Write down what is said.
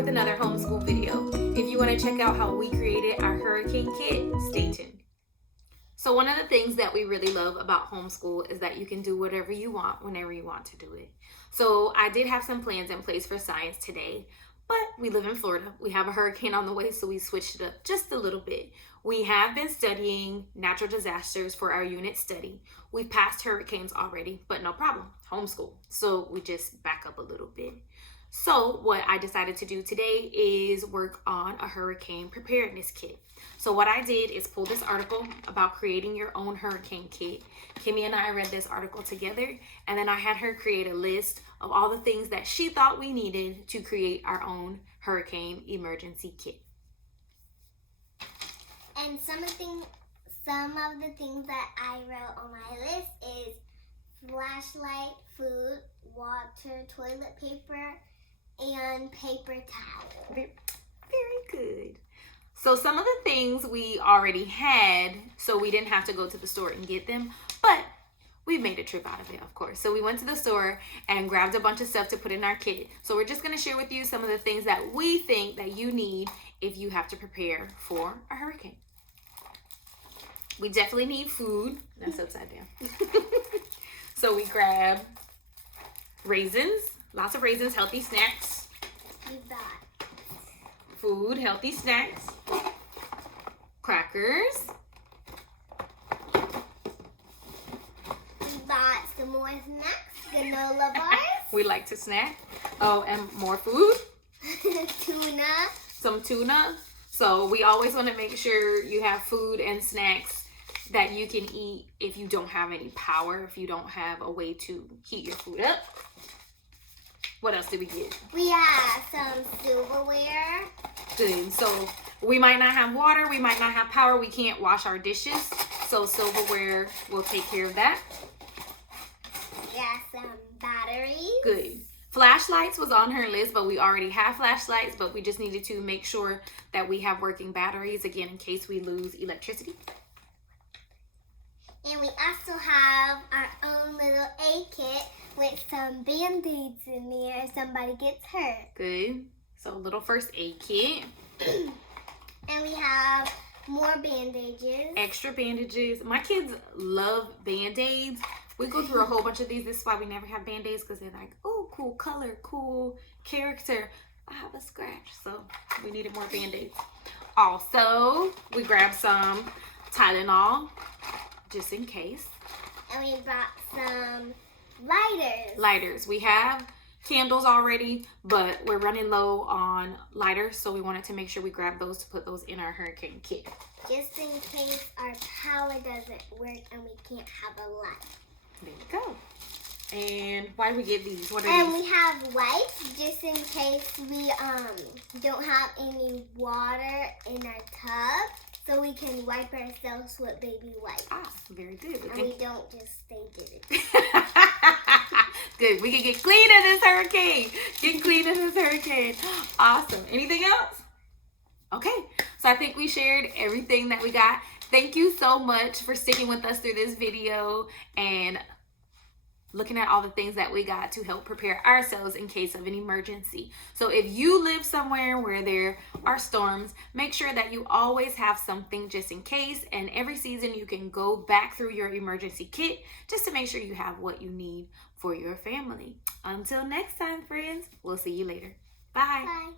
with another homeschool video. If you want to check out how we created our hurricane kit, stay tuned. So one of the things that we really love about homeschool is that you can do whatever you want whenever you want to do it. So I did have some plans in place for science today, but we live in Florida. We have a hurricane on the way, so we switched it up just a little bit. We have been studying natural disasters for our unit study. We've passed hurricanes already, but no problem, homeschool. So we just back up a little bit. So what I decided to do today is work on a hurricane preparedness kit. So what I did is pull this article about creating your own hurricane kit. Kimmy and I read this article together, and then I had her create a list of all the things that she thought we needed to create our own hurricane emergency kit. And some of the things that I wrote on my list is flashlight, food, water, toilet paper, and paper towel. Very good. So some of the things we already had, so we didn't have to go to the store and get them, but we made a trip out of it, of course. So we went to the store and grabbed a bunch of stuff to put in our kit. So we're just going to share with you some of the things that we think that you need if you have to prepare for a hurricane. We definitely need food. That's upside down. So we grab raisins, lots of raisins, healthy snacks. We bought Food, healthy snacks. Crackers. We bought some more snacks, granola bars. We like to snack. Oh, and more food. Tuna. Some tuna. So we always want to make sure you have food and snacks that you can eat if you don't have any power, if you don't have a way to heat your food up. What else did we get? We have some silverware. Good. So we might not have water, we might not have power, we can't wash our dishes. So silverware will take care of that. We have some batteries. Good. Flashlights was on her list, but we already have flashlights, but we just needed to make sure that we have working batteries, again, in case we lose electricity. And we also have our own little aid kit with some Band-Aids in there if somebody gets hurt. Good. So a little first aid kit. And we have more bandages. Extra bandages. My kids love Band-Aids. We go through a whole bunch of these. This is why we never have Band-Aids, because they're like, oh, cool color, cool character. I have a scratch, so we needed more Band-Aids. Also, we grabbed some Tylenol, just in case. And we bought some lighters. Lighters. We have candles already, but we're running low on lighters, so we wanted to make sure we grab those to put those in our hurricane kit. Just in case our power doesn't work and we can't have a light. There you go. And why do we get these? What are and these? We have wipes just in case we don't have any water in our tub, so we can wipe ourselves with baby wipes. Ah, very good. And we don't just stay dirty. Good. We can get clean in this hurricane. Get clean in this hurricane. Awesome. Anything else? Okay. So I think we shared everything that we got. Thank you so much for sticking with us through this video and looking at all the things that we got to help prepare ourselves in case of an emergency. So if you live somewhere where there are storms, make sure that you always have something just in case. And every season you can go back through your emergency kit just to make sure you have what you need for your family. Until next time, friends, we'll see you later. Bye. Bye.